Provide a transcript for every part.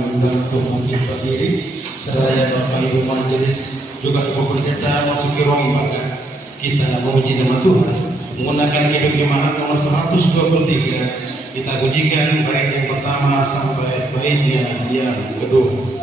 untuk mungkin berdiri. Seraya Bapak Ibu Majelis juga Ibu Pendeta masuki ruang ibadah. Kita memuji nama Tuhan menggunakan Kidung Jemaat nomor 123. Kita pujikan bait yang pertama sampai baitnya yang kedua.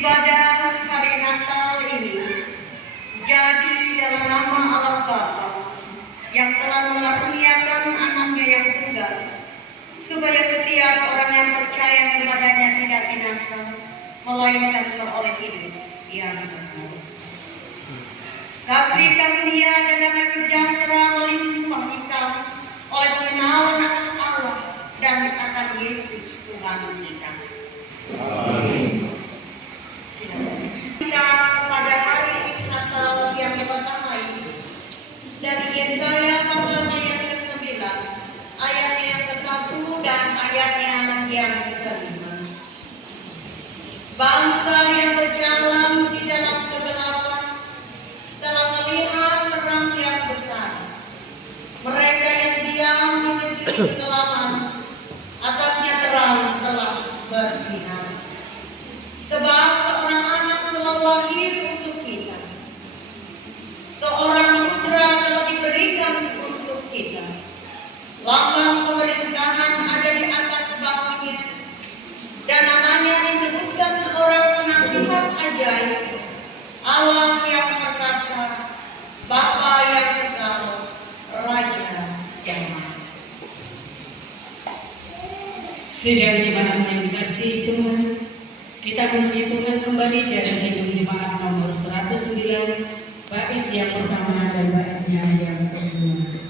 Ibadah hari Natal ini jadi dalam nama Allah Bapa yang telah mengaruniakan anaknya yang tunggal, supaya setiap orang yang percaya kepadanya tidak binasa, melainkan beroleh hidup yang kekal. Kasih karunia dan damai sejahtera melimpah kita oleh pengenalan akan Allah dan akan Yesus Tuhan kita. Amin. Kita pada hari Natal yang pertama ini dari Yesaya pasalnya yang ke-9 ayatnya yang ke-1 dan ayatnya yang ke-5. Bangsa yang berjalan di dalam kegelapan telah melihat terang yang besar. Mereka yang diam di negeri kegelapan, atasnya terang telah bersinar. Sebab seorang anak telah lahir untuk kita, seorang putra telah diberikan untuk kita. Lambang pemerintahan ada di atas bahunya, dan namanya disebutkan orang penasihat ajaib, Allah yang perkasa, Bapa yang kekal, Raja yang maha. Sidang jemaat yang dikasihi Tuhan, kita memuji Tuhan kembali dari Kidung Jemaat nomor 109, bait yang pertama dan baitnya yang kedua.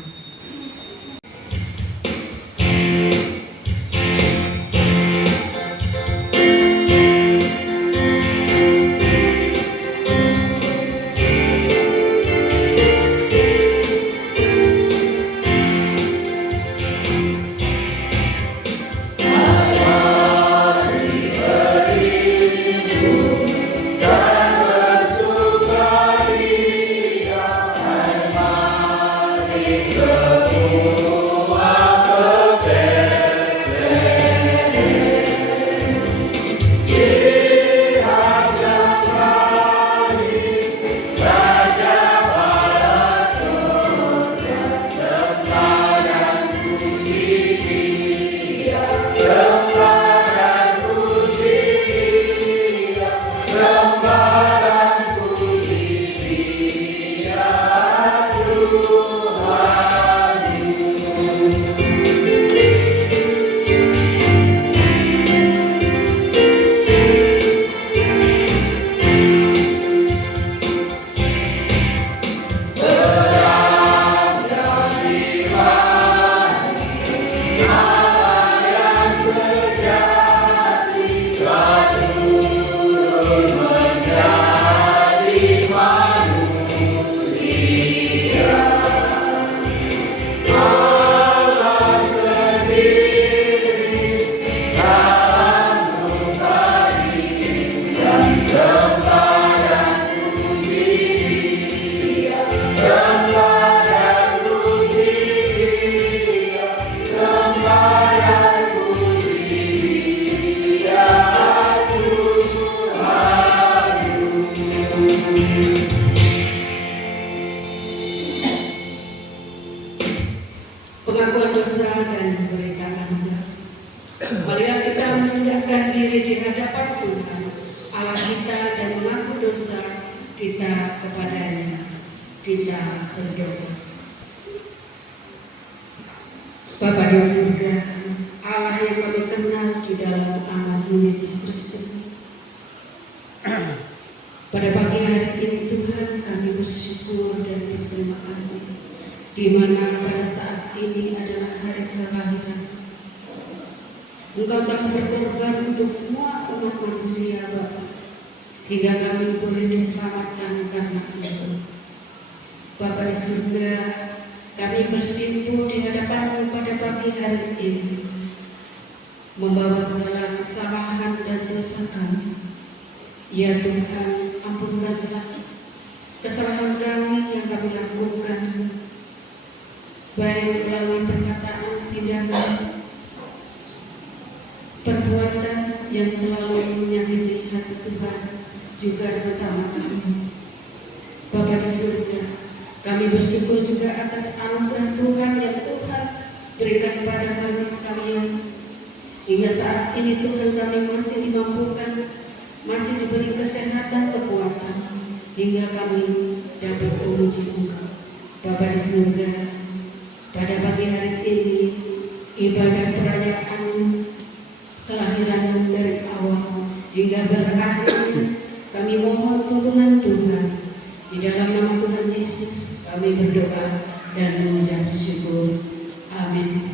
kita kepadanya, kita berdoa. Bapa di surga, Allah yang kami kenal di dalam anakmu Yesus Kristus. Pada pagi hari ini Tuhan, kami bersyukur dan berterima kasih, di mana pada saat ini adalah hari kelahiran. Engkau telah berkorban untuk semua umat manusia, Bapa, hingga kami boleh diselamatkan karena itu. Bapa di surga, kami bersimpuh di hadapan-Mu pada pagi hari ini, membawa segala kesalahan dan dosa kami. Ya Tuhan, ampunkanlah kesalahan kami yang kami lakukan, baik melalui perkataan, tindakan, perbuatan yang selalu menyakiti hati Tuhan, juga sesama kami. Bapa di surga, kami bersyukur juga atas anugerah Tuhan yang Tuhan berikan kepada kami sekalian. Hingga saat ini Tuhan, kami masih dimampukan, masih diberi kesehatan, kekuatan, hingga kami dapat memuji Engkau. Bapa di surga, pada pagi hari ini ibadah perayaan kelahiran dari awal hingga berakhir, kami mohon tuntunan Tuhan. Di dalam nama Tuhan Yesus kami berdoa dan mengucap syukur. Amin.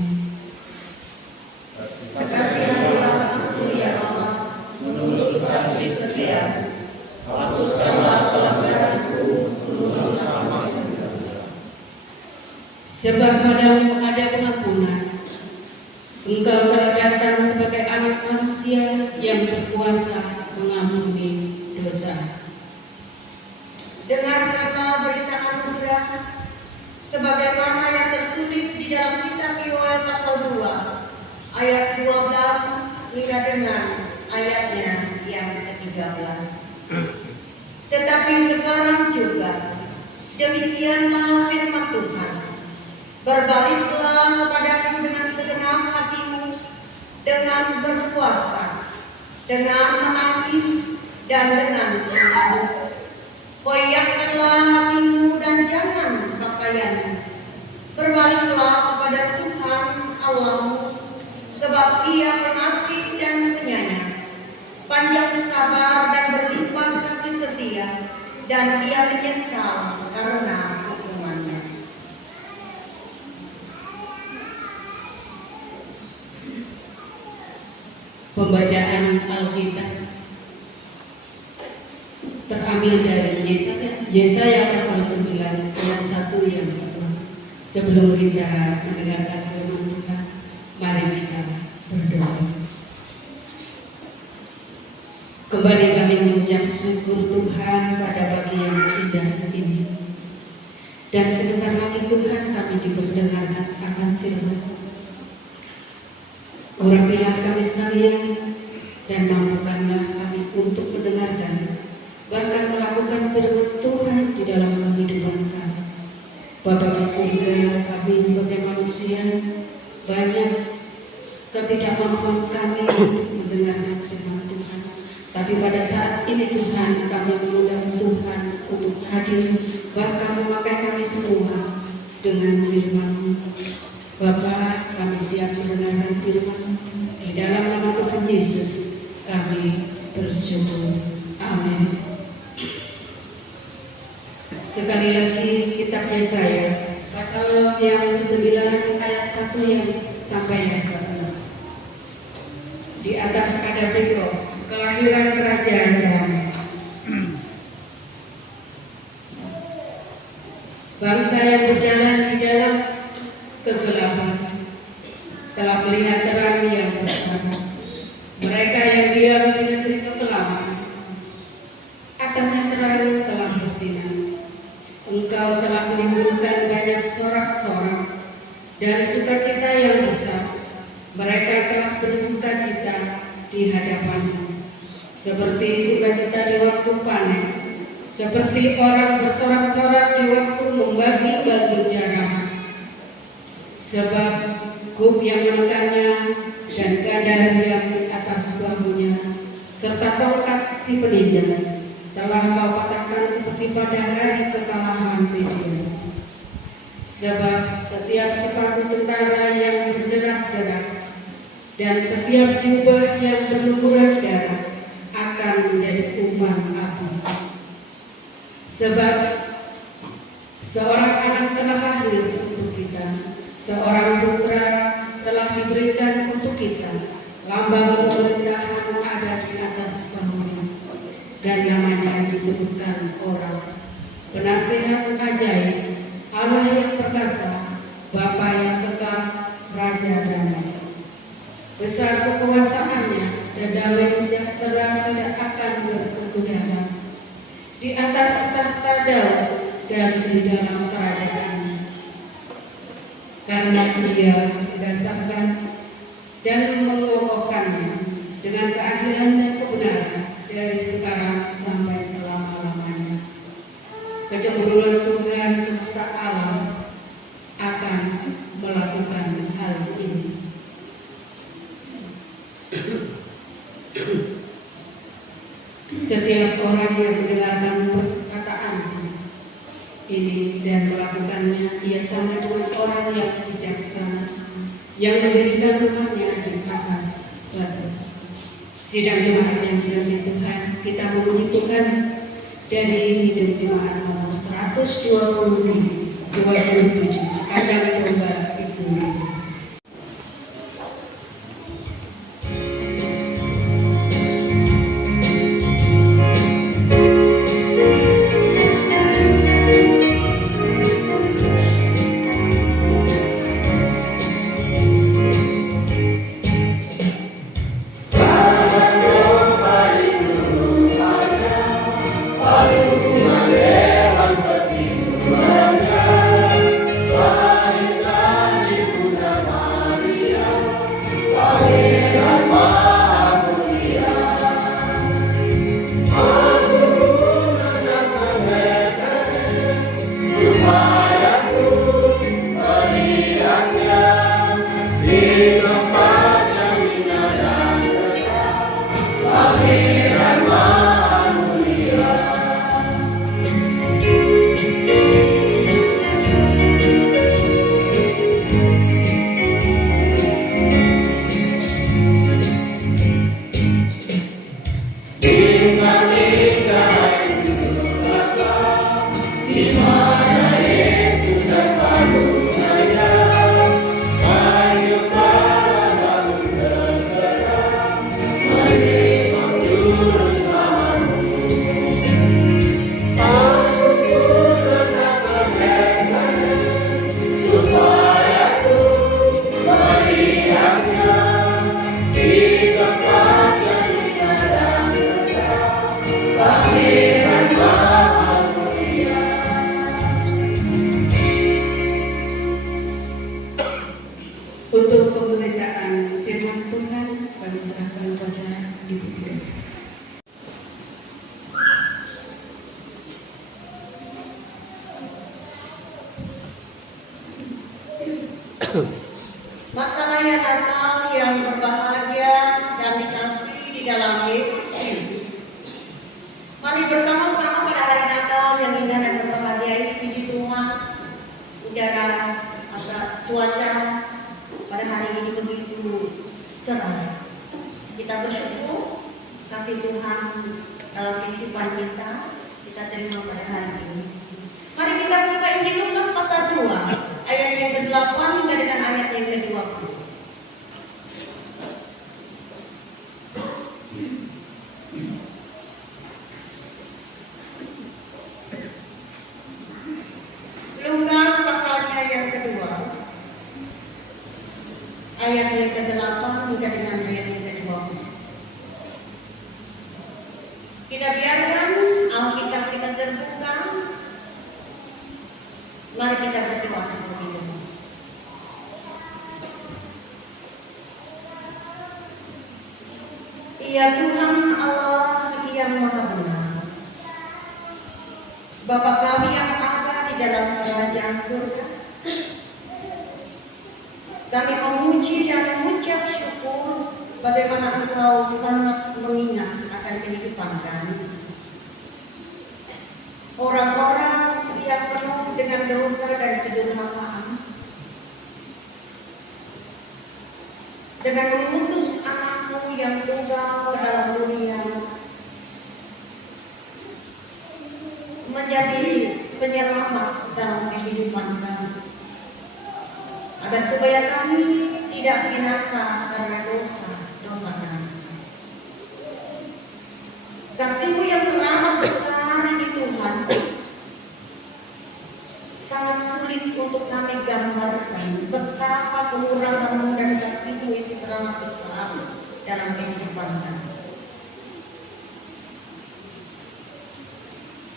Kasihanlah aku ya Allah, menurut kasih setia, hapuskanlah pelanggaranku, menurut rahmat-Mu. Sebab padamu ada pengampunan. Engkau telah datang sebagai anak manusia yang berkuasa mengampuni dosa. Dengarkanlah berita anugerah sebagaimana yang tertulis di dalam kitab Yoel pasal 2 ayat 12 hingga dengan ayatnya yang ke-13. Tetapi sekarang juga demikianlah firman Tuhan. Berbaliklah kepadaku dengan segenap hatimu, dengan berpuasa, dengan menangis, dan dengan mengamuk. Koyakkanlah hatimu dan jangan pakaianmu. Berbaliklah kepada Tuhan Allahmu, sebab Ia pengasih dan penyayang, panjang sabar dan berlimpah kasih setia, dan Ia menyesal karena hukumannya. Pembacaan Alkitab terambil dari Yesaya pasal 9 ayat 1 yang kedua. Sebelum kita mendengarkan firman Tuhan, mari kita berdoa. Kembali kami mengucap syukur Tuhan pada pagi yang indah ini. Dan sebentar lagi Tuhan kami diperdengarkan akan firman. Urapilah kami sekalian dan mampukanlah kami untuk mendengarkan, bahkan melakukan firman Tuhan di dalam kehidupan kami. Bapa di surga, kami sebagai manusia banyak ketidakmampuan kami untuk mendengarkan firman Tuhan. Tapi pada saat ini Tuhan, kami mengundang Tuhan untuk hadir, bahkan memakai kami semua dengan firman-Mu. Bapa, kami siap mendengarkan firman. Di dalam nama Tuhan Yesus kami bersyukur. Amin. Sekali lagi kitab Yesaya pasal yang ke-9 ayat 1 yang sampai yang ke-6. Di atas ada berikut kelahiran kerajaan damai. Bangsa yang berjalan di dalam kegelapan telah melihat terang yang besar. Mereka yang diam di negeri kekelaman, atasnya terang telah bersinar. Engkau telah menimbulkan banyak sorak-sorak dan sukacita yang besar. Mereka telah bersukacita di hadapan-Mu, seperti sukacita di waktu panen, seperti orang bersorak-sorak di waktu membagi-bagi jarah. Sebab kub yang menekannya dan gadar yang di atas bahunya, serta tongkat si penindas telah Kau patahkan seperti seperti pada hari kekalahan Midian. Sebab setiap sepatu tentara yang berderak-derak dan setiap jubah yang berlumuran darah akan menjadi umpan api. Sebab seorang anak telah lahir untuk kita, seorang putra telah diberikan untuk kita. Lambang pemerintahan ada di atas bahunya, dan namanya disebutkan orang Penasehat Ajaib, Allah yang perkasa, Bapa yang kekal, Raja damai. Besar kekuasaannya dan damai sejahtera tidak akan berkesudahan di atas tahta Daud dan di dalam kerajaannya. Karena Dia berdasarkan dan mengokohkannya dengan keadilan dan kebenaran dari sekarang sampai selama-lamanya. Kecemburuan Tuhan semesta alam akan melakukan hal ini. Setiap orang yang mendengarkan perkataan ini dan melakukannya, ia sama dengan orang yang bijaksana yang mendirikan rumahnya di atas batu. Sidang jemaat yang dikasihi Tuhan, kita memuji Tuhan dari hidup jemaat nomor 127 Kandang Domba Ibu. Untuk pemberitaan firman Tuhan, kami serahkan kepada Ibu Guru. Masa raya Natal yang berbahagia dan dikasihi di dalam Yesus Kristus. Mari bersama-sama pada hari Natal yang indah dan berbahagia ini puji Tuhan. Udara atau cuaca pada hari ini begitu cerah. Kita bersyukur kasih Tuhan dalam kehidupan kita terima pada hari ini. Mari kita buka Injil Lukas pasal 2 ayat yang ke-8 hingga dengan ayat yang ke-20. Lukas pasalnya yang kedua ayat yang ke-8 hingga dengan ayat yang ke-20. Kita biarkan Alkitab kita terbuka. Mari kita berdoa seperti ini. Ya Tuhan Allah yang Maha Benar, Bapa kami yang ada di dalam kerajaan surga, kami memuji dan mengucap syukur bagaimana Engkau sangat mengingat akan kehidupan kami. orang-orang yang penuh dengan dosa dan kedurhakaan, dengan mengutus anakmu yang tunggal ke dalam dunia menjadi penyelamat dalam kehidupan kami, agar supaya kami tidak binasa karena dosa kami. Kasih-Mu yang teramat besar di Tuhan sangat sulit untuk kami gambarkan betapa kemurahan-Mu dan kasih-Mu itu teramat besar dalam kehidupan kami.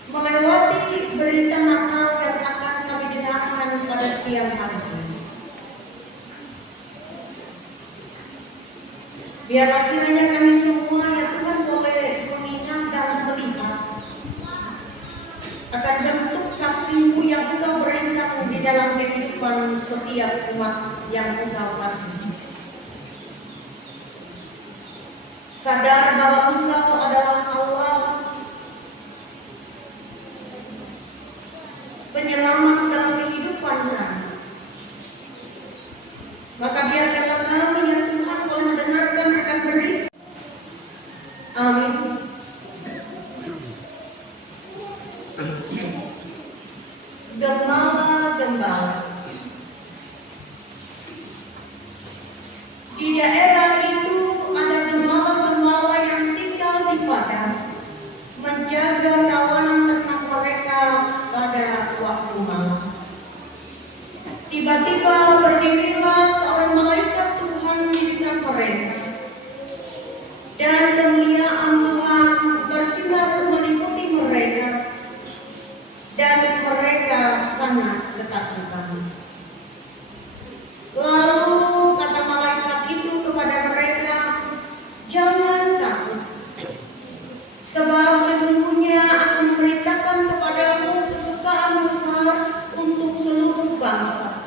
Melewati berita Natal yang akan kami dengarkan pada siang hari ini, biarlah kiranya kami semua ya Tuhan boleh mengingat dan melihat akan bentuk kasih-Mu yang Engkau berikan di dalam kehidupan setiap umat yang Engkau kasih. Sadar bahwa Engkau adalah Allah penyelamat dalam kehidupan kami. Maka biarkanlah kami ya Tuhan boleh mendengarkan akan berita. Amin. Gembala-gembala. Di daerah itu ada gembala-gembala yang tinggal di padang, menjaga kawanan ternak mereka pada waktu malam. Tiba-tiba berdirilah seorang malaikat Tuhan di dekat mereka, dan kemuliaan Tuhan bersinar meliputi mereka, dan mereka sangat ketakutan. Lalu kata malaikat itu kepada mereka, "Jangan takut, sebab sesungguhnya aku memberitakan kepadamu kesukaan besar untuk seluruh bangsa.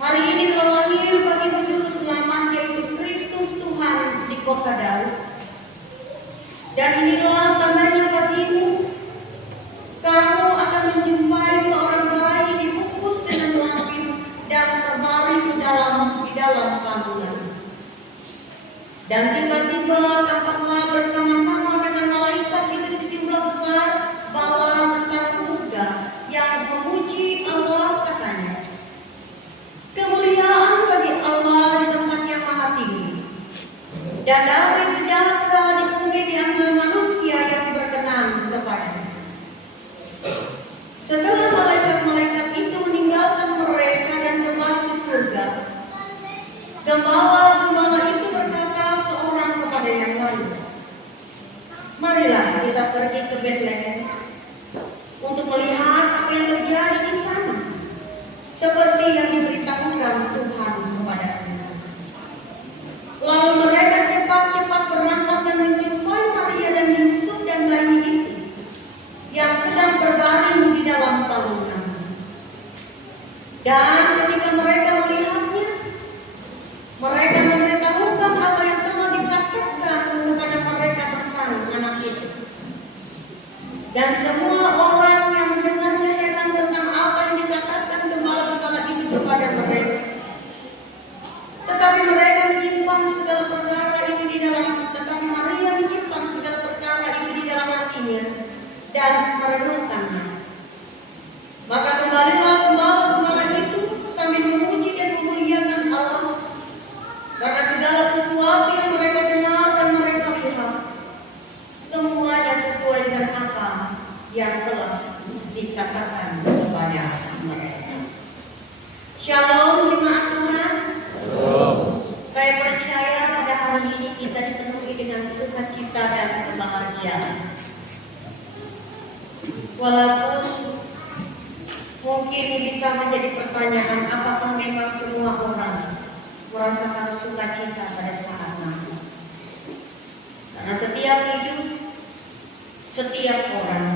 Hari ini telah lahir bagimu juru selamat, yaitu Kristus Tuhan di kota Daud. Dan inilah tandanya bagimu, kamu akan menjumpai seorang bayi dibungkus dengan lapis dan terbaring di dalam sandungan." Dan tiba-tiba tampaklah bersama-sama dengan malaikat itu sejumlah besar bala tentara surga yang memuji Allah, katanya, "Kemuliaan bagi Allah di tempat yang maha tinggi, dan damai sejahtera di bumi di antara manusia yang berkenan kepadanya." Setelah malaikat-malaikat itu meninggalkan mereka dan kembali ke surga, gembala-gembala itu berkata seorang kepada yang lain, "Marilah kita pergi ke Betlehem untuk melihat apa yang terjadi di sana, seperti yang diberitahukan Tuhan kepada kita." Lalu mereka cepat-cepat berangkat dan menjumpai Maria dan Yusuf dan bayi itu yang sedang berbaring di dalam palungan. Dan ketika mereka melihatnya, mereka memberitahukan apa yang telah dikatakan kepada mereka tentang anak itu. Dan semua orang yang mendengarnya heran tentang apa yang dikatakan gembala-gembala itu kepada mereka. Tetapi mereka menyimpan segala perkara itu di dalam, tetapi Maria menyimpan segala perkara itu di dalam hatinya dan merenungkannya. Maka kembalilah gembala-gembala itu sambil memuji dan memuliakan Allah karena segala sesuatu yang mereka dengar dan mereka lihat, semuanya sesuai dengan apa yang telah dikatakan kepada mereka. Shalom jemaat Tuhan. Saya percaya pada hari ini kita dipenuhi dengan sukacita dan kebahagiaan. Walaupun mungkin bisa menjadi pertanyaan, apakah memang semua orang merasakan sukacita pada saat Natal? Karena setiap hidup, setiap orang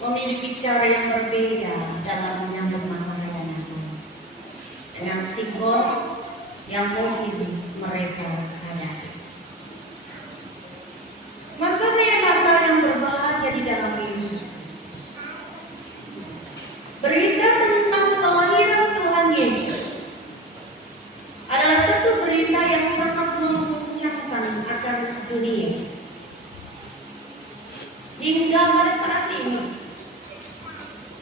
memiliki cara yang berbeda dalam menyambut masa raya Natal, dengan simbol yang mungkin mereka hadapi. Masa raya Natal yang berbahagia di dalam Yesus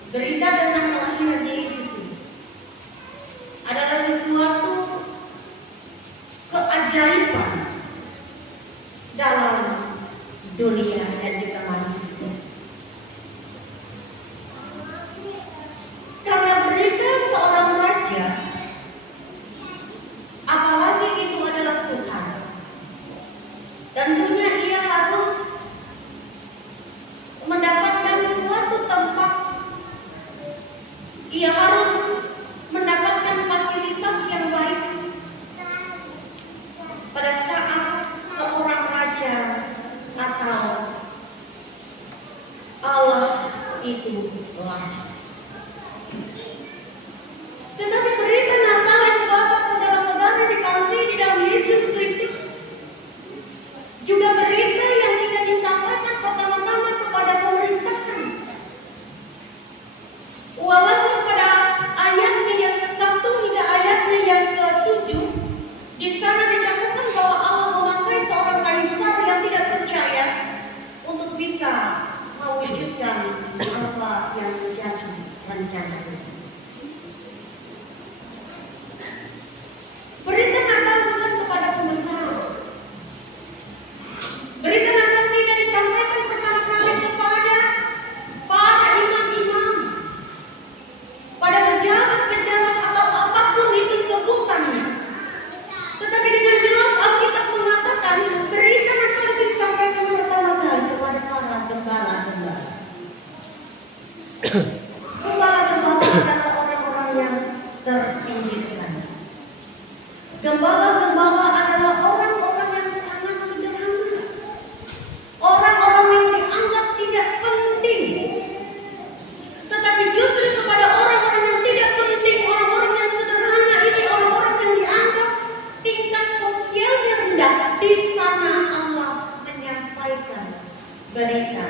Berita tentang kelahiran Yesus ini adalah sesuatu keajaiban dalam dunia dan juga manusia. Karena berita seorang raja, apalagi itu adalah Tuhan, tentunya ia harus mendapatkan suatu tempat, ia harus mendapatkan fasilitas yang baik pada saat seorang raja atau Allah itu lahir. Tetapi berita Natal yang Bapak saudara-saudara dikasihi di dalam Yesus Kristus juga berita yang tidak disampaikan pertama-tama kepada pemerintahan. Walaupun pada ayatnya yang ke-1 hingga ayatnya yang ke-7 di sana dikatakan bahwa Allah memakai seorang kaisar yang tidak percaya untuk bisa mewujudkan apa yang menjadi rencana. Berita Natal bukan kepada pembesar. Berita Natal tidak disampaikan pertama kali kepada para imam-imam, pada pejabat-pejabat atau apapun itu sebutannya. Tetapi dengan jelas Alkitab mengatakan berita Natal itu disampaikan pertama kali kepada para gembala-gembala. Gembala-gembala adalah orang-orang yang terpinggirkan. Gembala-gembala adalah orang-orang yang sangat sederhana, orang-orang yang dianggap tidak penting. Tetapi justru kepada orang-orang yang tidak penting, orang-orang yang sederhana ini, orang-orang yang dianggap tingkat sosialnya rendah, di sana Allah menyampaikan berita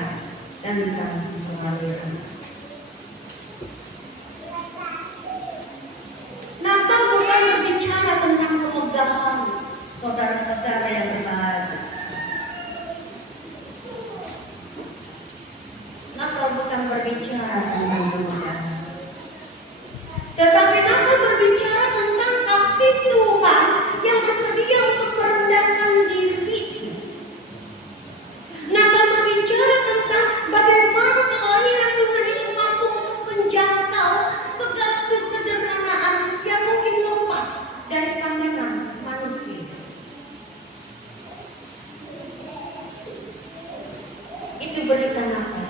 tentang kelahiran. Natal bukan berbicara tentang kemegahan saudara-saudara yang berbahagia. Natal bukan berbicara tentang kemegahan, tetapi Natal berbicara tentang kasih Tuhan yang bersedia untuk merendahkan diri. Natal berbicara tentang bagaimana kelahiran Tuhan itu mampu untuk menjangkau segala kesederhanaan yang mungkin lepas dari pandangan manusia. Itu berita Natal.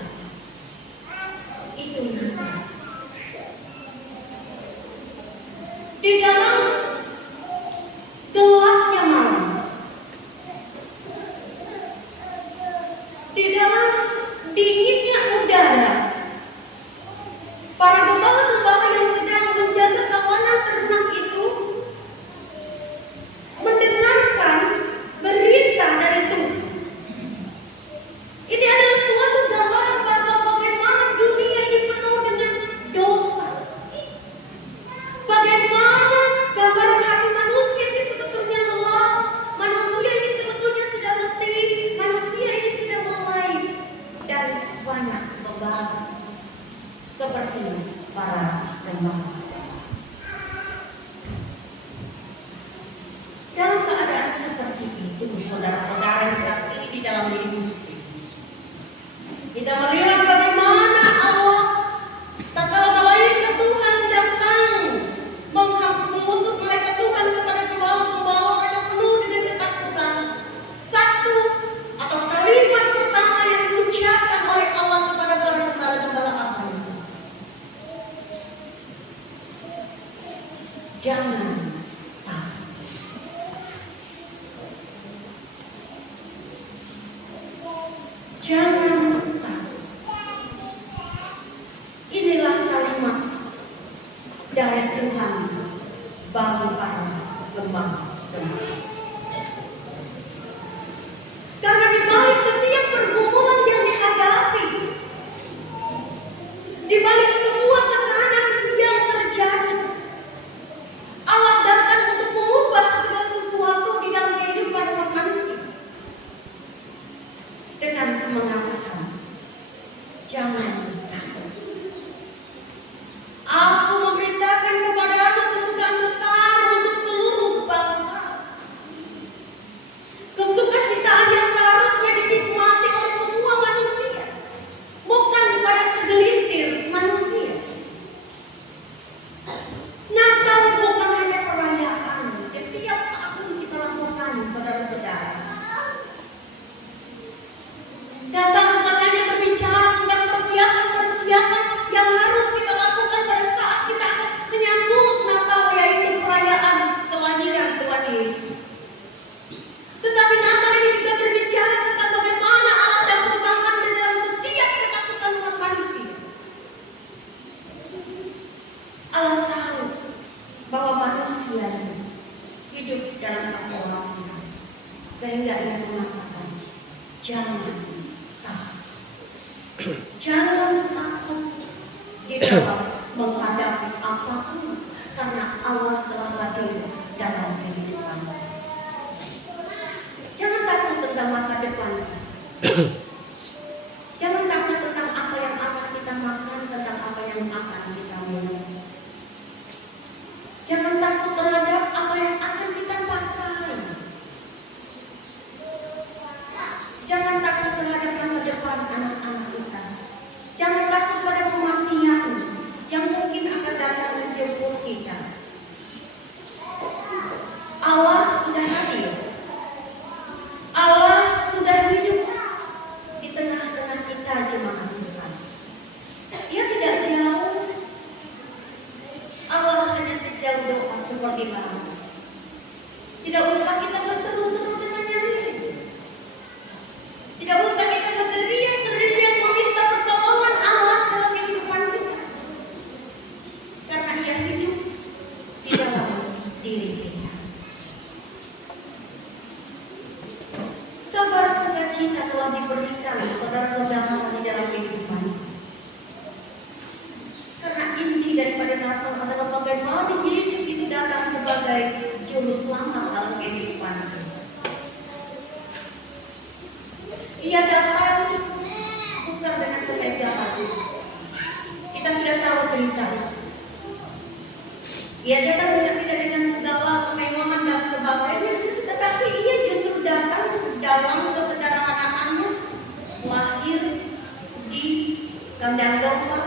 Itu Natal. Di dalam gelapnya malam, di dalam dinginnya udara, para gembala-gembala yang sedang menjaga kawanan ternak itu mendengarkan berita dari Tuhan. Ini adalah suatu gambaran bahwa bagaimana dunia ini penuh dengan dosa. Bagaimana gambaran hati manusia ini sebetulnya lelah, manusia ini sebetulnya sudah letih, manusia ini sudah mulai dan banyak beban seperti para gembala. Dalam keadaan seperti itu, saudara-saudara yang dikasihi di dalam Yesus, kita melihat bagaimana Allah tak kalah malaikat Tuhan datang mengutus malaikat Tuhan kepada gembala-gembala. Mereka penuh dengan ketakutan. Satu atau kalimat pertama yang diucapkan oleh Allah kepada para gembala-gembala apa itu? Jangan takut. Jangan takut. Inilah kalimat dari Tuhan bagi para gembala-gembala. Karena di balik setiap pergumulan yang dihadapi, di balik semua tekanan yang terjadi, Allah datang untuk mengubah segala sesuatu di dalam kehidupan manusia dengan mengatakan, jangan takut. sehingga ia mengatakan, jangan takut. Jangan takut di dalam menghadapi apapun, karena Allah telah hadir dalam kehidupan. Jangan takut tentang masa depan. Jangan takut tentang apa yang akan kita makan, tentang apa yang akan kita minum. Jangan takut terhadap apa yang akan kita pakai. Jangan takut terhadap masa depan anak-anak kita. Jangan takut pada kematian yang mungkin akan datang menjemput kita. Allah sudah hadir. Allah sudah hidup di tengah-tengah kita, jemaat Tuhan. Dia tidak jauh. Allah hanya sejauh doa seperti batu. Tidak usah kita berseru-seru dengan yang lain. Tidak usah kita berteriak-teriak meminta pertolongan Allah dalam kehidupan kita. Karena Ia hidup di dalam diri kita. Kabar sukacita telah diberikan saudara-saudara di dalam kehidupan. Karena inti daripada Natal adalah bagaimana Yesus itu datang sebagai juru selamat dalam kehidupan kita. Ia datang bukan dengan kemegahan. Kita sudah tahu cerita. Ia datang tidak dengan segala kemewahan dan sebagainya, tetapi ia justru datang dalam kesederhanaannya, lahir di kandang domba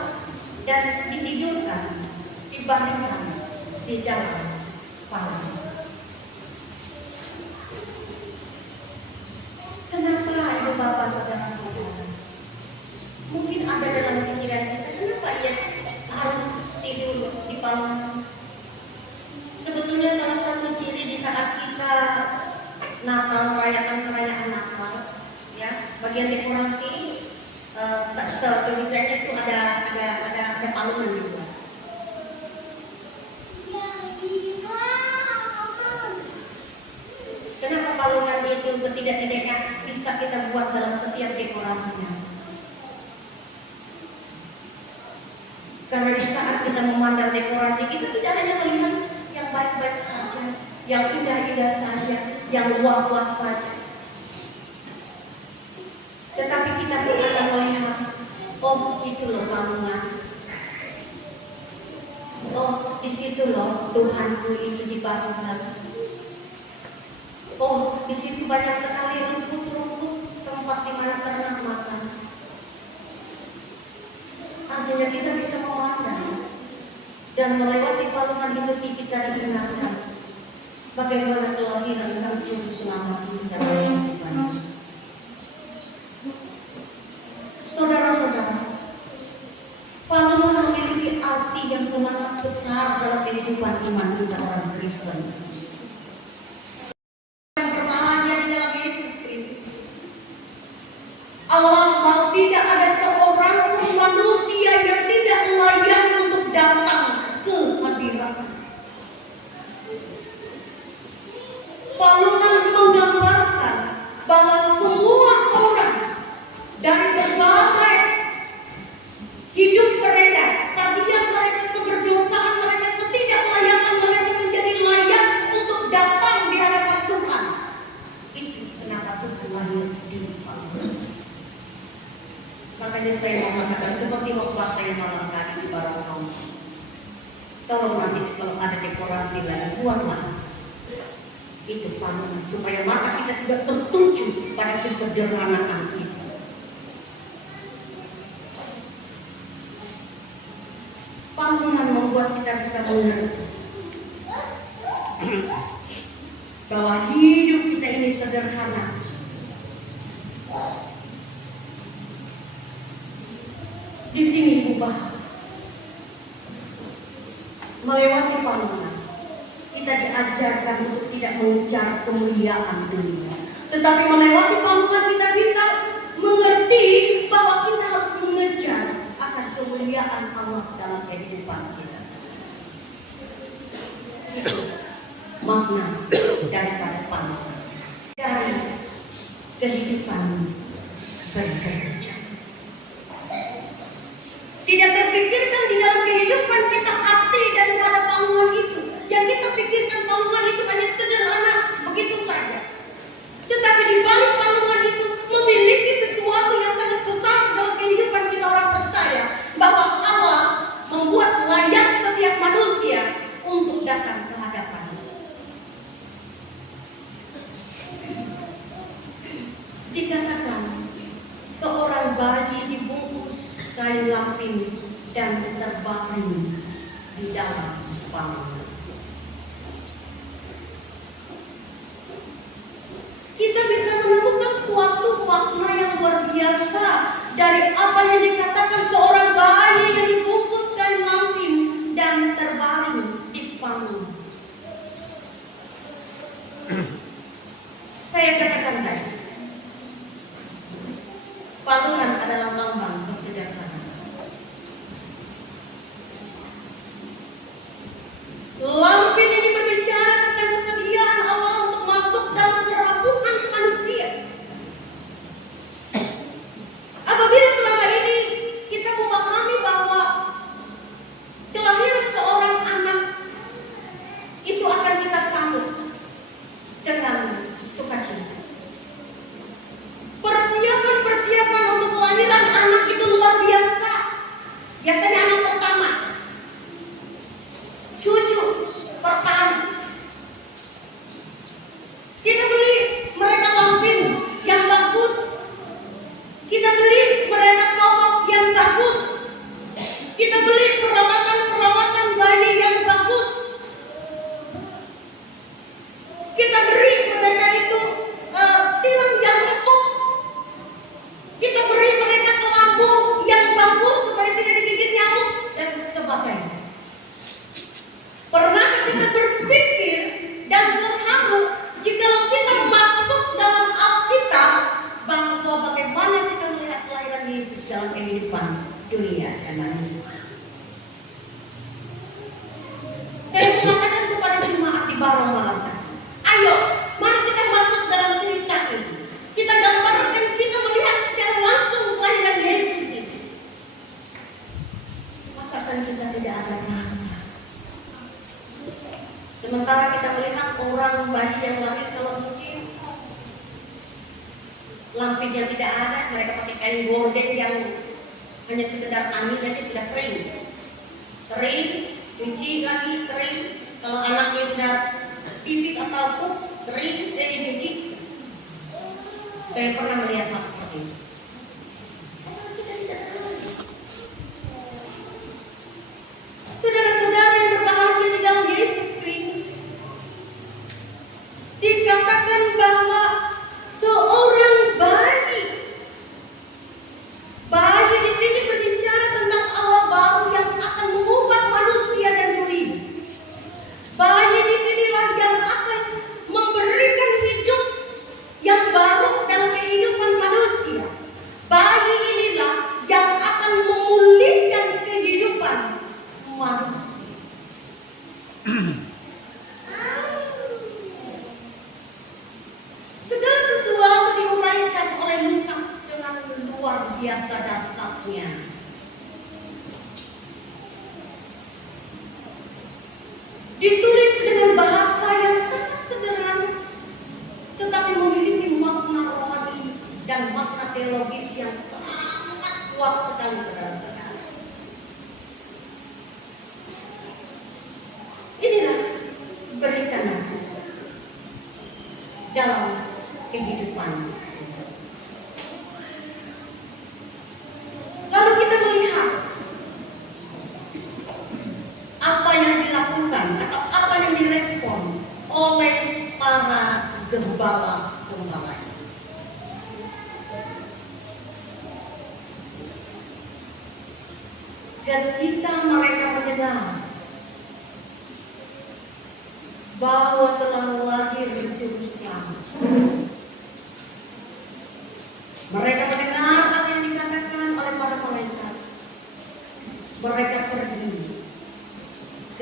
dan ditidurkan, dibaringkan di dalam palang. Kenapa ibu bapak saudara-saudara? Mungkin ada dalam pikiran kita, kenapa ia harus tidur di palang? Sebetulnya salah satu ciri di saat kita Natal, merayakan perayaan Natal, ya, bagian dekorasi, sebisanya itu ada palungan juga. Kenapa palungan itu setidak-tidaknya bisa kita buat dalam setiap dekorasinya? Karena di saat kita memandang dekorasi, kita tidak hanya melihat yang baik-baik saja, yang indah-indah saja, yang wah-wah saja. Tetapi kita pun akan melihat, oh itu loh palungan. Oh di situ loh Tuhanku itu dibangun. Oh di situ banyak sekali rumput-rumput, tempat di mana ternak makan. Artinya kita bisa memandang dan melewati palungan itu kita diingatkan bagaimana kelahiran Sang Juru Selamat di dalam kehidupan. Saudara-saudara, palungan memiliki arti yang sangat besar dalam kehidupan iman kita orang Kristen. Yang pertamanya di dalam Yesus Kristus, Allah mau tidak ada seorang pun manusia yang tidak layak untuk datang ke hadirat. Palungan menggambarkan bahwa semua orang dari berbagai hidup mereka, tabiat mereka, keberdosaan mereka, ketidaklayakan mereka menjadi layak untuk datang di hadapan Tuhan. Itu kenapa Tuhan lahir di palungan. Makanya saya mau mengatakan seperti waktu saya malam tadi di barang kaum. Tolong nanti kalau ada dekorasi lagi, buatlah itu palungan supaya mata kita tidak tertuju pada kesederhanaan kita. Palungan membuat kita bisa mengerti bahwa hidup kita ini sederhana. Di sini ubah melewati palungan. Kita diajarkan untuk tidak mengejar kemuliaan dunia, tetapi melewati palungan kita bisa mengerti bahwa kita harus mengejar akan kemuliaan Allah dalam kehidupan kita. Itu makna daripada palungan. Dari kehidupan bergereja. Tidak terpikirkan di dalam kehidupan kita arti daripada palungan itu. Yang kita pikirkan palungan itu hanya sederhana, begitu saja. Tetapi di balik palungan itu memiliki sesuatu yang sangat besar dalam kehidupan kita orang percaya. Bahwa Allah membuat layak setiap manusia untuk datang ke hadapan-Nya. Dikatakan seorang bayi dibungkus kain lapin dan terbaring di dalam palungan. Kita bisa menemukan suatu makna yang luar biasa dari apa yang dikatakan seorang bayi yang dibungkus kain lapin dan terbaring di palungan. Saya katakan tadi, palungan adalah lambang kesejahteraan. Lampin ini berbicara tentang kesediaan Allah untuk masuk dalam kerapuhan manusia. Apabila selama ini kita memahami bahwa kelahiran seorang anak itu akan kita sambut dengan sukacita. Persiapan untuk kelahiran anak itu luar biasa. Biasanya anak pertama, cucu pertama. Kita beli mereka lampin yang bagus. Kita beli mereka popok yang bagus. Kita beli perawatan bayi yang bagus. Kita beri mereka itu tilam yang empuk. Kita beri mereka kelambu yang bagus supaya tidak digigit nyamuk dan sebagainya. Pernahkah kita berpikir dan terharu jika kita masuk dalam Alkitab bahwa bagaimana kita melihat kelahiran Yesus dalam kehidupan dunia dan manusia? Saya mengatakan kepada jemaat di Barong malam tadi, ayo, mari kita masuk dalam cerita ini. Kita gambarkan, kita melihat secara langsung kelahiran Yesus ini. Masakan kita tidak ada rasa. Sementara kita melihat orang bayi yang lahir kalau mungkin lampinnya tidak ada, mereka pakai kain gorden yang hanya sekedar angin aja sudah kering. Kering, cuci lagi kering. Kalau anaknya sudah pipis atau pup, kering, cuci. Saya pernah melihat hal seperti itu. Saudara-saudara yang berbahagia di dalam Yesus Kristus, dikatakan bahwa seorang bayi di sini berbicara tentang awal baru yang akan mengubah manusia dan bumi. Bayi di sinilah yang akan memberikan hidup yang baru dalam kehidupan manusia. Bayi inilah yang akan memulihkan kehidupan manusia. Segala sesuatu diuraikan oleh Lukas dengan luar biasa dasarnya. Ditulis dengan bahasa yang sangat sederhana, tetapi memiliki makna rohani dan makna teologis yang sangat kuat sekali, saudara-saudara. Inilah berita Nabi dalam kehidupan. Lalu kita melihat apa yang dilakukan atau apa yang direspon oleh para gembala-gembala. Ketika mereka mendengar bahwa telah lahir juru selamat, mereka mendengar apa yang dikatakan oleh para malaikat. Mereka pergi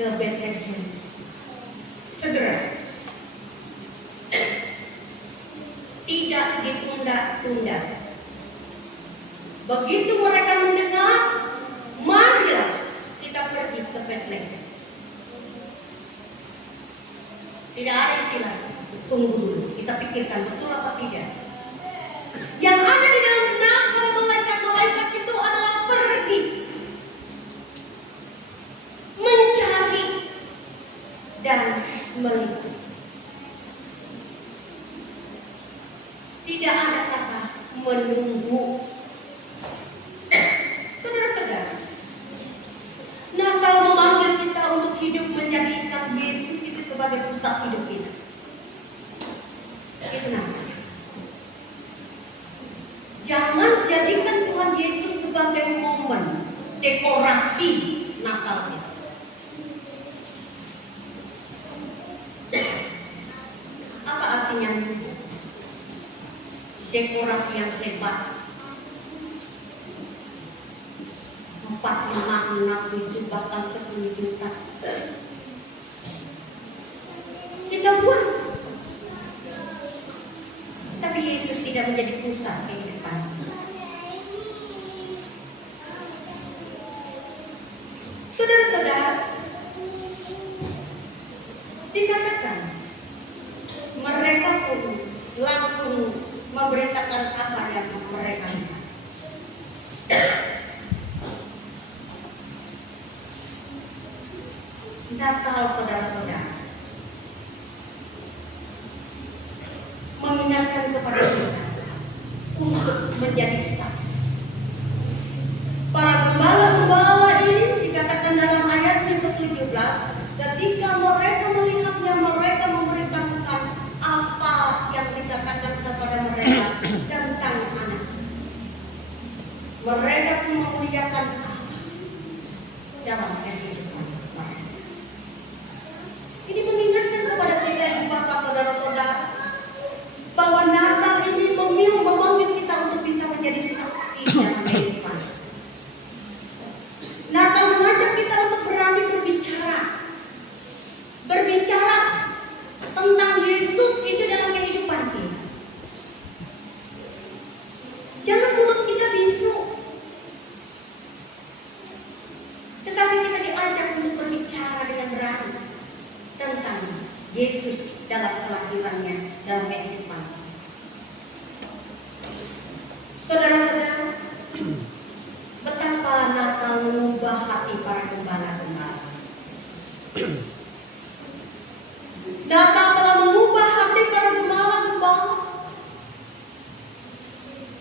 ke Bethlehem segera, tidak ditunda tunda-tunda. Begitu mereka mendengar, marilah kita pergi ke Bethlehem. Tidak ada istilah tunggu dulu, kita pikirkan betul apa tidak. Yang ada di dalam benak para malaikat-malaikat itu adalah pergi mencari dan melihat. Tidak ada kata menunggu. Saudara-saudara, Natal memanggil kita untuk hidup menjadikan Yesus itu sebagai pusat hidup kita. Itu namanya. Jangan jadikan Tuhan Yesus sebagai momen dekorasi Natal kita. Apa artinya dekorasi yang hebat? 4, 5, 6, 7, bahkan 10 juta kita buat, tapi Yesus tidak menjadi pusat kehidupan. Saudara-saudara, dikatakan mereka pun langsung memberitakan apa yang mereka lihat. Natal, saudara-saudara, mengingatkan kepada kita untuk menjadi saksi. Para gembala-gembala ini dikatakan dalam ayat yang ke-17, ketika mereka melihatnya, mereka memberitahukan apa yang dikatakan kepada mereka tentang anak. Mereka cuma memuliakan Allah dalam kehidupan mereka. Ini mengingatkan kepada kita, ibu bapak, saudara-saudara, bahwa Natal ini memanggil kita untuk bisa menjadi saksi dalam kehidupan. Natal mengajak kita untuk berani berbicara tentang Yesus itu dalam kehidupan kita. Jangan mulut kita bisu, tetapi kita diajak untuk berbicara dengan berani tentang Yesus dalam kelahirannya, dalam kehidupan. Saudara-saudara, betapa Natal mengubah hati para gembala-gembala. Natal telah mengubah hati para gembala-gembala.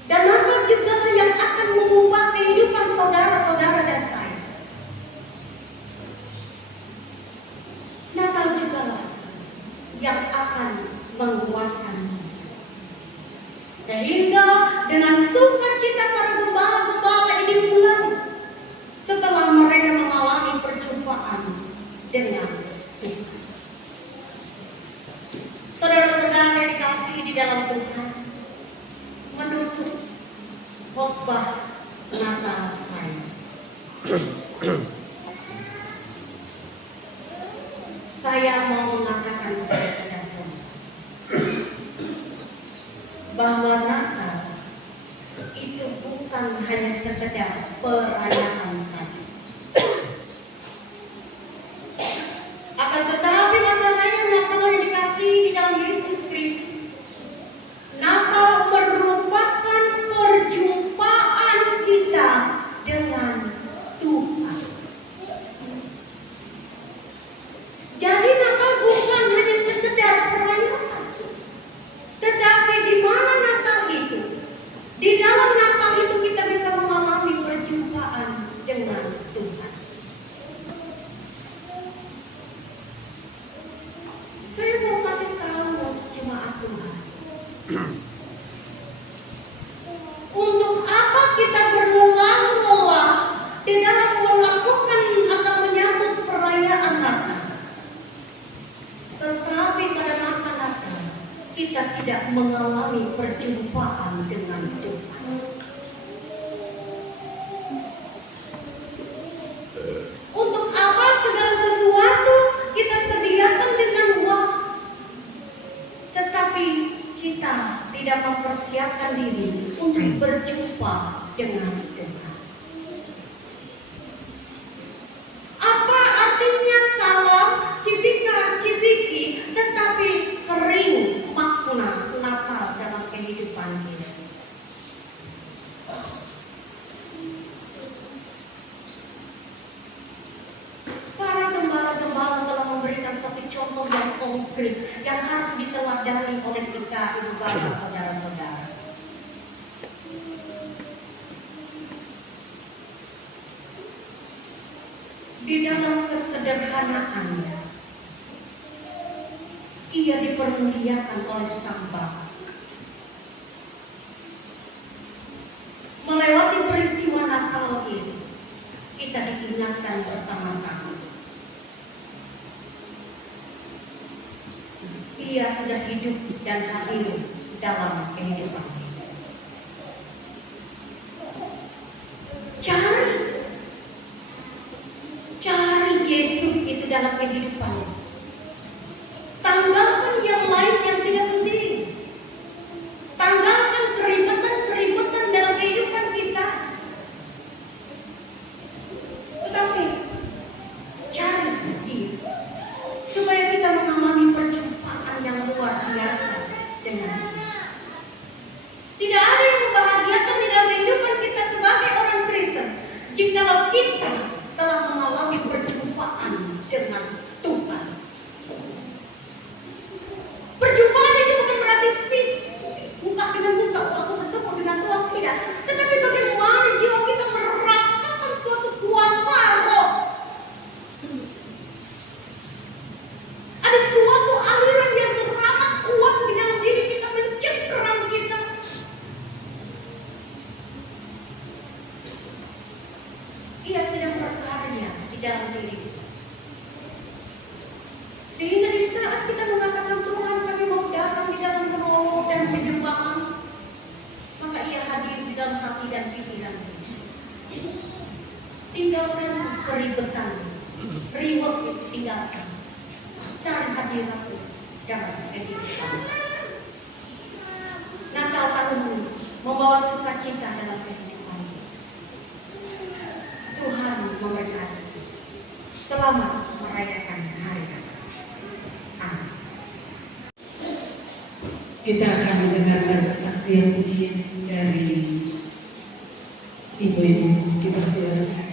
Dan Natal juga yang akan mengubah kehidupan saudara-saudara dan saya. Natal juga yang akan menguatkan, sehingga dengan sukacita para gembala-gembala ini pulang setelah mereka mengalami perjumpaan dengan Tuhan. Saudara-saudara yang dikasihi di dalam Tuhan, menutup khotbah Natal saya, saya mau mengatakan kepada kita semua bahwa Natal itu bukan hanya sekedar perayaan saja. Akan tetapi masalahnya Natal yang dikasihi di dalam Yesus Kristus, Natal merupakan perjumpaan kita dengan Tuhan. Jadi Natal bukan hanya sekedar perayaan, tetapi di mana Natal itu? Di dalam Natal itu kita bisa mengalami perjumpaan dengan Tuhan. Saya mau kasih tahu jemaat Tuhan, untuk apa kita berlelah-lelah di dalam melakukan atau menyambut perayaan Natal, tetapi pada masa Natal kita tidak mengalami perjumpaan dengan Tuhan. Untuk apa segala sesuatu kita sediakan dengan uang, tetapi kita tidak mempersiapkan diri contoh yang konkret yang harus diteladani oleh kita, ibu bapak, saudara-saudara. Di dalam kesederhanaannya, ia dipermuliakan oleh Sang Bapa. Melewati peristiwa Natal ini, kita diingatkan bersama-sama. Ia sudah hidup dan hadir dalam kehidupan kita. Cari Yesus itu dalam kehidupan. Tanggalkan yang lain yang tidak penting. Tanggalkan keributan dalam kehidupan kita. Tetapi cari Dia supaya kita mengalami perjumpaan yang luar biasa dengan Dia. Tidak ada yang membahagiakan di dalam kehidupan kita sebagai orang Kristen jikalau kita telah mengalami perjumpaan dengan Tuhan. Perjumpaan itu bukan berarti muka dengan muka, aku bertemu dengan Tuhan, tidak. Tetapi bagaimana jiwa kita merasakan suatu kuasa roh. Ada suatu aliran yang teramat kuat di dalam diri kita, mencengkeram kita. Ia sedang berkarya di dalam diri kita. Sehingga di saat kita mengatakan Tuhan kami mau datang di dalam roh dan penyembahan, maka Ia hadir di dalam hati dan pikiran kita. Tinggalkan keribetan, ribut itu tinggalkan. Cari hadirat dalam kehidupan. Natal tahun ini membawa sukacita dalam kehidupan. Tuhan memberkati. Selamat merayakan hari Natal. Amin. Kita akan mendengarkan kesaksian pujian dari ibu-ibu. Dipersilakan.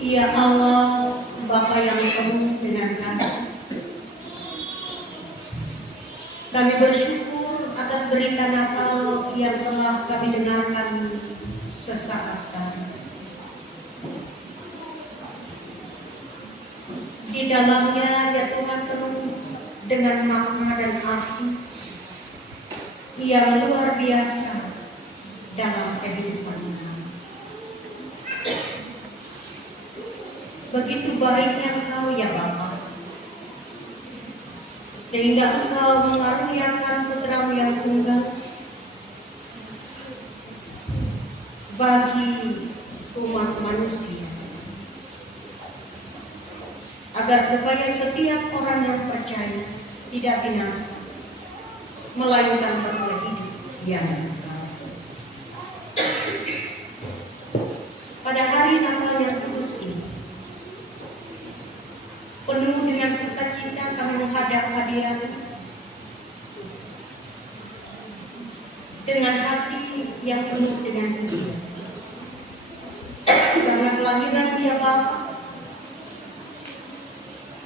Ya Allah, Bapa yang penuh dengan kasih, kami bersyukur atas berita Natal yang telah kami dengarkan sesaat tadi. Di dalamnya ya Tuhan penuh dengan makna dan arti yang luar biasa dalam kehidupan kami. Begitu baiknya Engkau ya Bapa, sehingga Engkau mengaruniakan Putra-Mu yang tunggal bagi umat manusia, agar supaya setiap orang yang percaya tidak binasa, melainkan beroleh hidup yang kekal. Pada hari Natal yang kudus ini, penuh dengan sukacita kami menghadap hadirat dengan hati yang penuh dengan pujian. Karena kelahiran Dia Bapa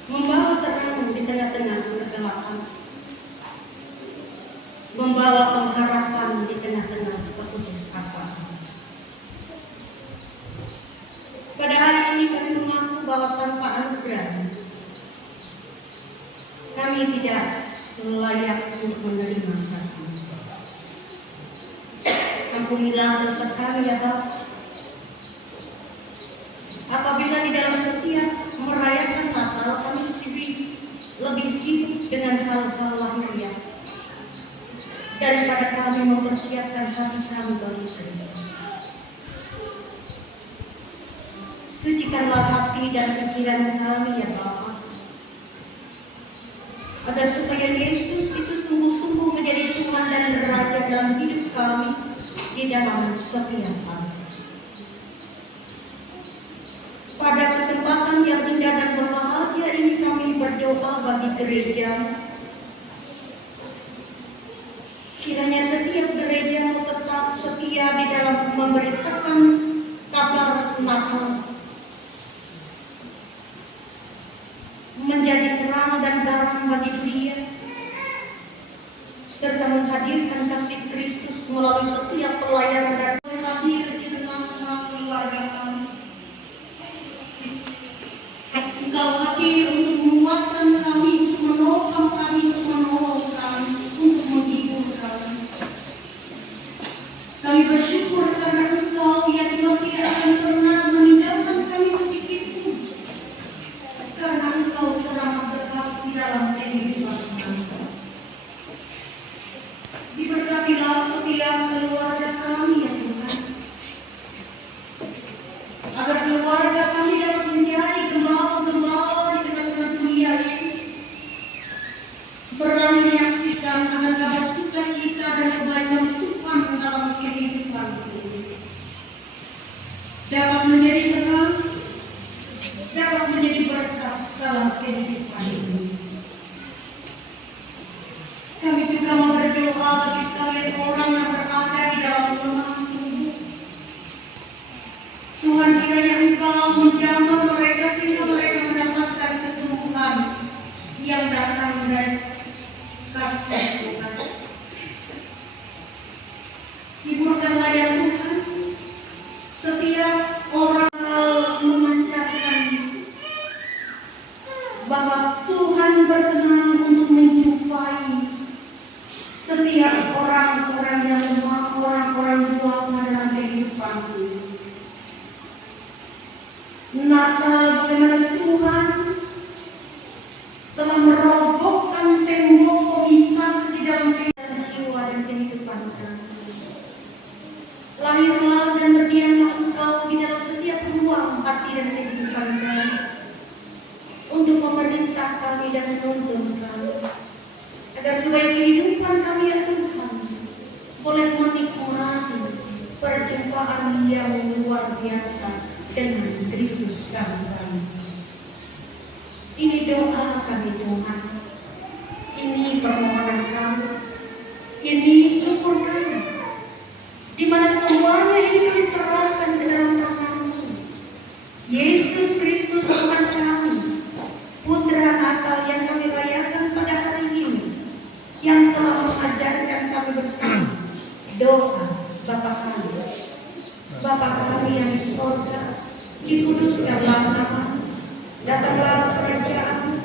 membawa terang di tengah-tengah kegelapan, membawa pengharapan di tengah-tengah keputusasaan. Pada hari ini kami mengaku bahwa tanpa anugerah kami tidak layak untuk menerima kasih. Ampunilah dosa kami ya Bapa. Apabila di dalam setiap merayakan Natal kami lebih sibuk dengan hal-hal lahiriah daripada kami mempersiapkan hati kami bagi Kristus. Sucikanlah hati dan pikiran kami ya Bapa, agar supaya Yesus itu sungguh-sungguh menjadi Tuhan dan Raja dalam hidup kami di dalam setiap hari. Pada kesempatan yang indah dan berbahagia ini kami berdoa bagi gereja. Kiranya setiap gereja tetap setia di dalam memberitakan kabar Natal, menjadi terang dan terang bagi dunia, serta menghadirkan kasih Kristus melalui setiap pelayanan dan hadir di tengah-tengah keluarga kami. Engkau hadir untuk menguatkan kami, untuk menopang kami, untuk menolong kami, untuk menghibur kami. Kami bersyukur karena Engkau ya Tuhan tidak akan pernah meninggalkan kami sedikit pun, karena Engkau telah memberkati dalam kehidupan kami. Diberkatilah setiap keluarga kami ya Tuhan, agar keluarga kami dapat menjadi gembala-gembala di tengah-tengah dunia ini, berani menyaksikan akan kabar sukacita dan kebaikan Tuhan dalam kehidupan ini, dapat menjadi terang, dapat menjadi berkat dalam kehidupan ini. Kami juga mau berdoa bagi sekalian orang yang berada di dalam kelemahan tubuh. Tuhan, kiranya Engkau menjamah mereka sehingga mereka mendapatkan kesembuhan yang datang dari kasih Tuhan. Hiburkanlah ya Tuhan setiap orang memancarkan bahwa Tuhan berkenan untuk menjumpai setiap orang-orang yang lemah, orang-orang duakan dalam kehidupan ini. Natal bagaimana Tuhan telah merobohkan tembok pemisah di dalam kehidupan jiwa dan kehidupan kami. Lahirlah dan berdiamlah Engkau di dalam setiap ruang hati dan kehidupan kami, untuk memerintah kami dan menuntun kami, agar supaya kehidupan kami ya Tuhan boleh menikmati perjumpaan yang luar biasa dengan Kristus kami. Ini doa kami Tuhan, ini permohonan kami, ini syukur kami, di mana semuanya ini kami serahkan ke dalam tangan-Mu. Yesus kami yang di sorga, dikuduskanlah namamu, datanglah kerajaanmu,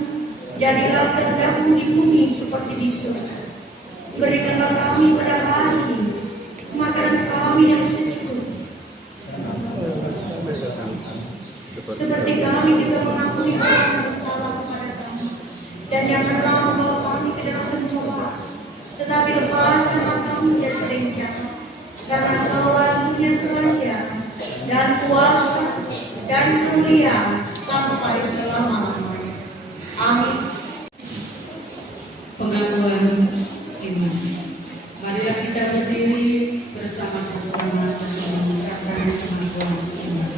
jadilah kehendakmu di bumi seperti di surga. Berikanlah kami pada hari ini makanan kami yang secukupnya, seperti kami juga mengampuni orang yang bersalah kepada kami, dan janganlah membawa kami ke dalam pencobaan, tetapi lepaskanlah kami dari bencana. Karena Engkaulah punya kerajaan dan kuasa dan kemuliaan sampai selama-lamanya. Amin. Pengakuan iman. Marilah kita berdiri bersama-sama dan mengucapkan pengakuan iman.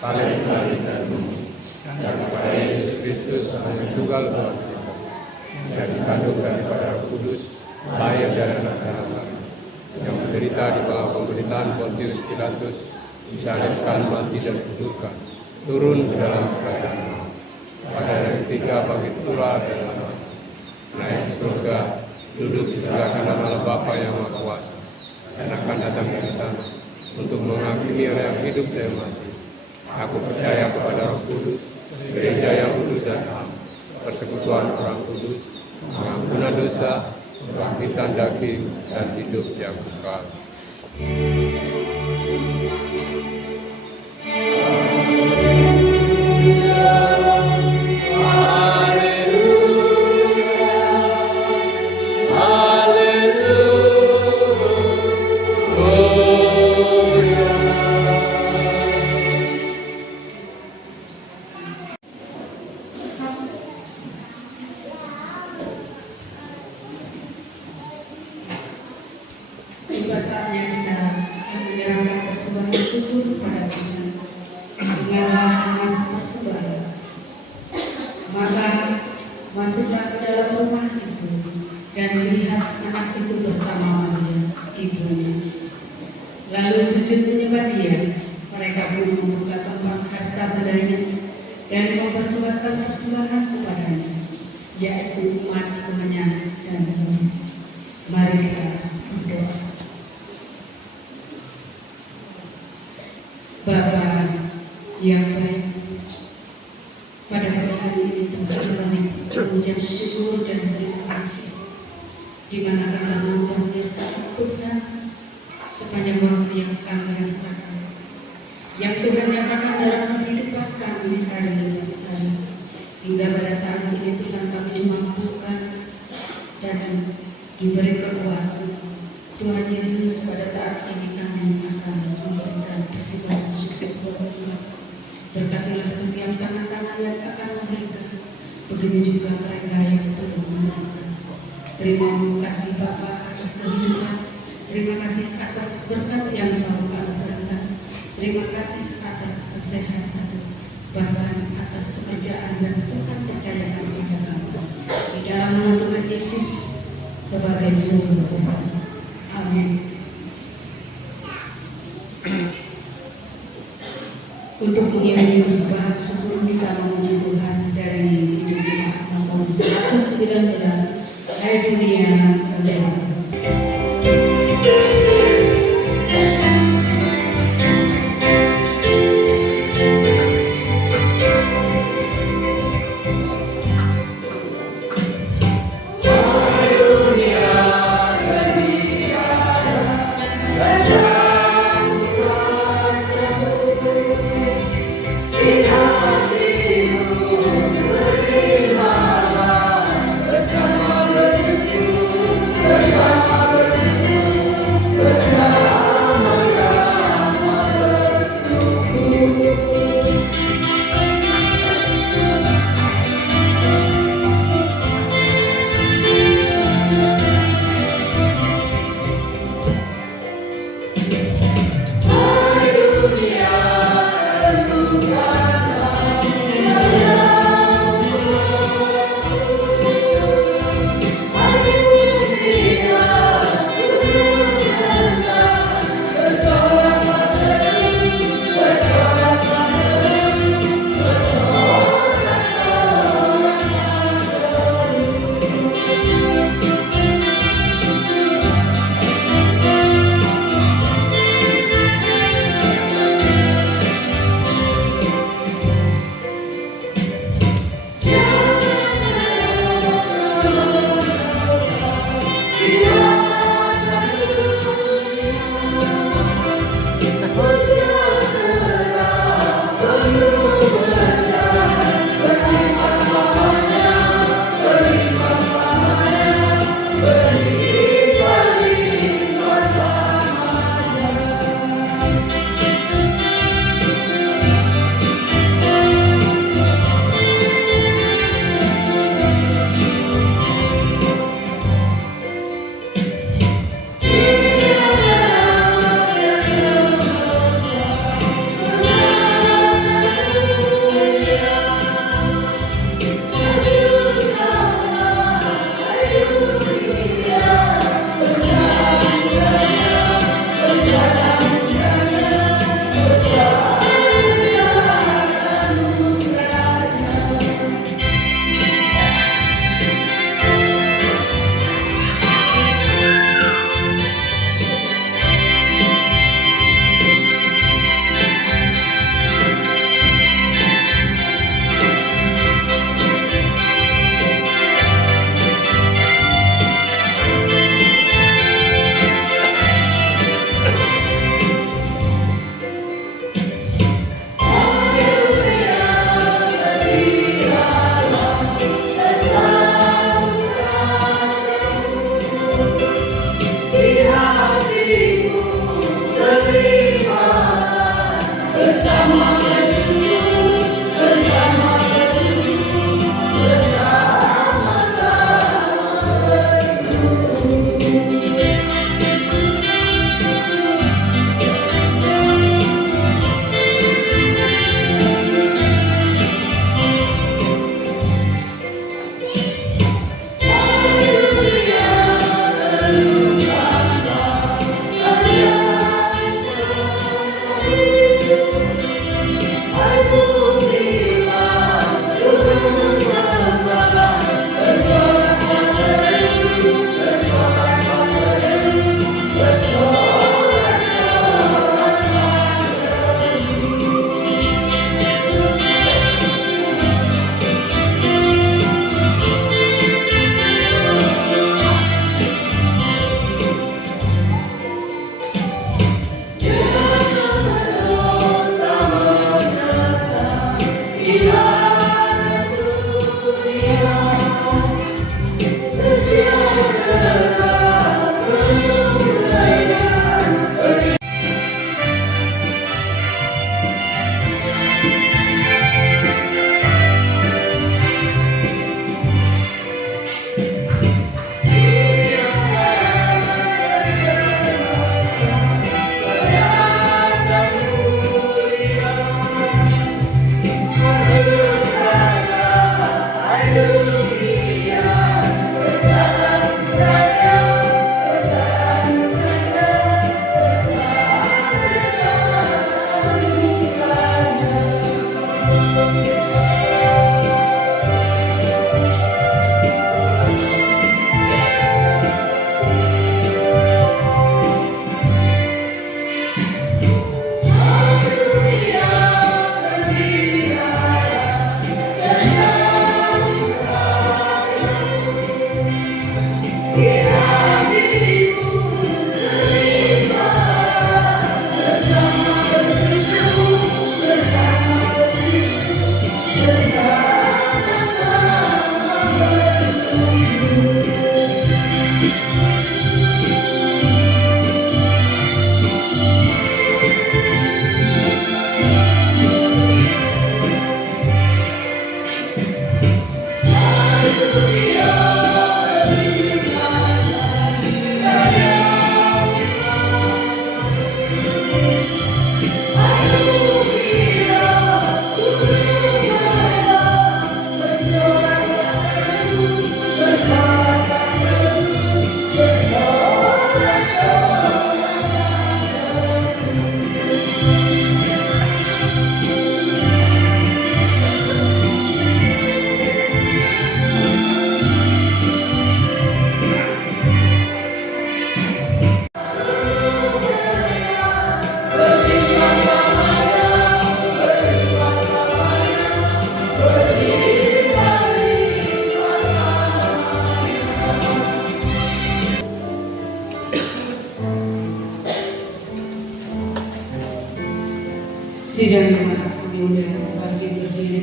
Paling dan dan kepada Yesus Kristus yang tunggal Tuhan kita, yang dikandung daripada Roh Kudus, lahir dari anak darah, yang menderita di bawah pemerintahan Pontius Pilatus, disalibkan, mati dan dikuburkan, turun ke dalam kerajaan Allah. Pada hari ketiga bangkit pula dari anak, naik ke surga, duduk di sebelah kanan Allah Bapa yang Maha Kuasa, dan akan datang ke sana untuk menghakimi orang yang hidup dan yang mati. Aku percaya kepada Roh Kudus, gereja yang kudus dan am, persekutuan orang kudus, pengampunan dosa, kebangkitan daging, dan hidup yang kekal. Tiba saatnya kita menyerahkan persembahan syukur kepada Tuhan. Dengarlah emas persembahan. Maka masuklah ke dalam rumah itu dan lihat anak itu bersama Maria, ibunya. Lalu sujud menyembah dia. Mereka pun membuka tempat harta bendanya dan mempersembahkan persembahan kepadanya, yaitu emas, kemenyan, dan perak. Mari kita berdoa. Bapa yang baik, pada hari ini Tuhan kami mengucap syukur dan terima kasih, di mana kami menyertai Tuhan sepanjang waktu yang kami rasakan, yang Tuhan nyatakan dalam kehidupan kami hari demi hari, hingga pada saat ini Tuhan kami dimampukan dan diberi kekuatan. Tuhan Yesus, pada saat ini kami akan memberikan persembahan syukur kepada Tuhan. Berkatilah setiap tangan-tangan yang akan memberikan, begitu juga mereka yang belum memberikan. Terima kasih Bapa atas kehidupan, terima kasih atas berkat yang Kau berikan, terima kasih atas kesehatan, bahkan atas pekerjaan dan Tuhan percayakan kepada kami. Di dalam nama Tuhan Yesus sebagai sumber Tuhan. Amin. Untuk mengiringi persembahan syukur kita memuji Tuhan dari hidup jemaat nomor 119, Hai Dunia Berdeka. Terima kasih. Sidang jemaat kami undang bagi berdiri.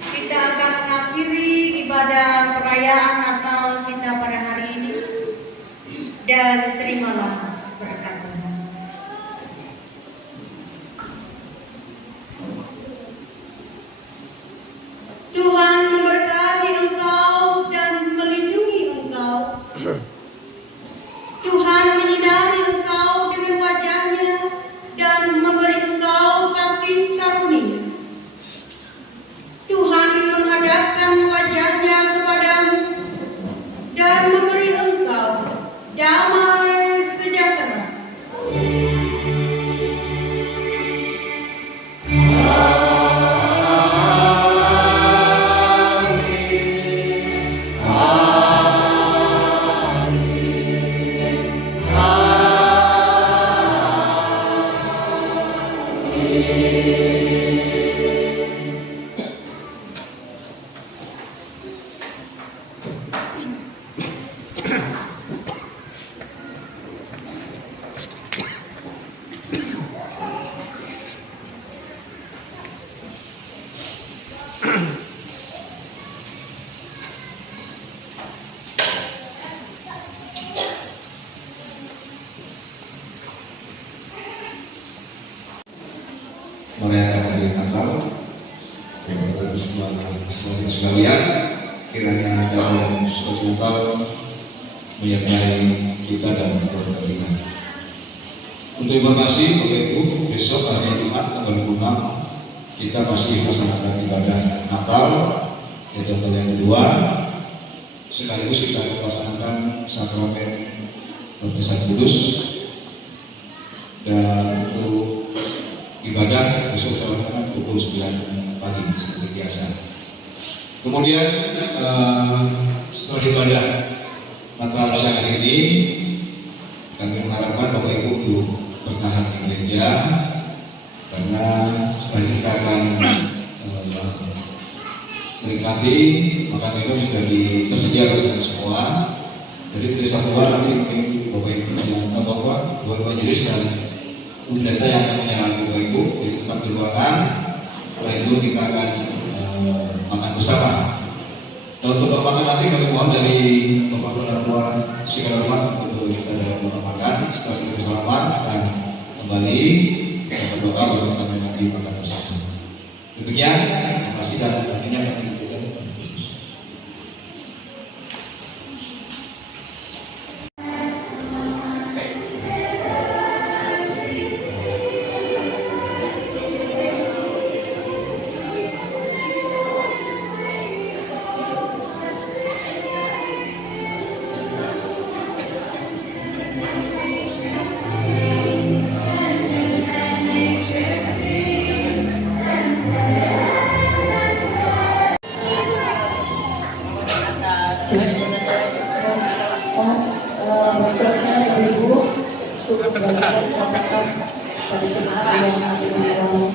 Kita akan mengakhiri ibadah perayaan Natal kita pada hari ini, dan terimalah berkat Tuhan. Tuhan memberkati engkau dan melindungi engkau. Tuhan menyinari engkau dengan wajah-Nya dan memberi engkau kasih karunia. Tuhan menghadapkan wajah-Nya kepadamu dan memberi engkau damai sejahtera. Saudara sekalian, kiranya dalam suatu Natal menyertai kita dan berkepentingan. Untuk informasi Bapak Ibu, besok hari Jumat tanggal 26 kita masih melaksanakan ibadah Natal, yaitu Natal yang kedua. Sekaligus kita melaksanakan sakramen baptisan kudus, dan untuk ibadah besok kita laksanakan pukul 9 pagi seperti biasa. Kemudian setelah ibadah Natal siang hari ini, kami mengharapkan Bapak Ibu untuk bertahan di gereja, karena setelah kita akan menikmati makan minum sudah tersedia bagi kita semua. Jadi dari satuan nanti mungkin Bapak Ibu yang bawa dua majelis dan pendeta yang akan menyalakan Bapak Ibu jadi tetap di ruangan. Setelah itu kita akan makan bersama. Dan untuk makan nanti kami mohon dari Bapak Ketua Segala Umat untuk kita dalam doa makan. Setelah kita bersalaman akan kembali kita berdoa baru kami nanti makan bersama. Demikian, terima kasih dan nantinya kami berikan. Ibu, cukup banyak katakan pada jemaat yang masih di dalam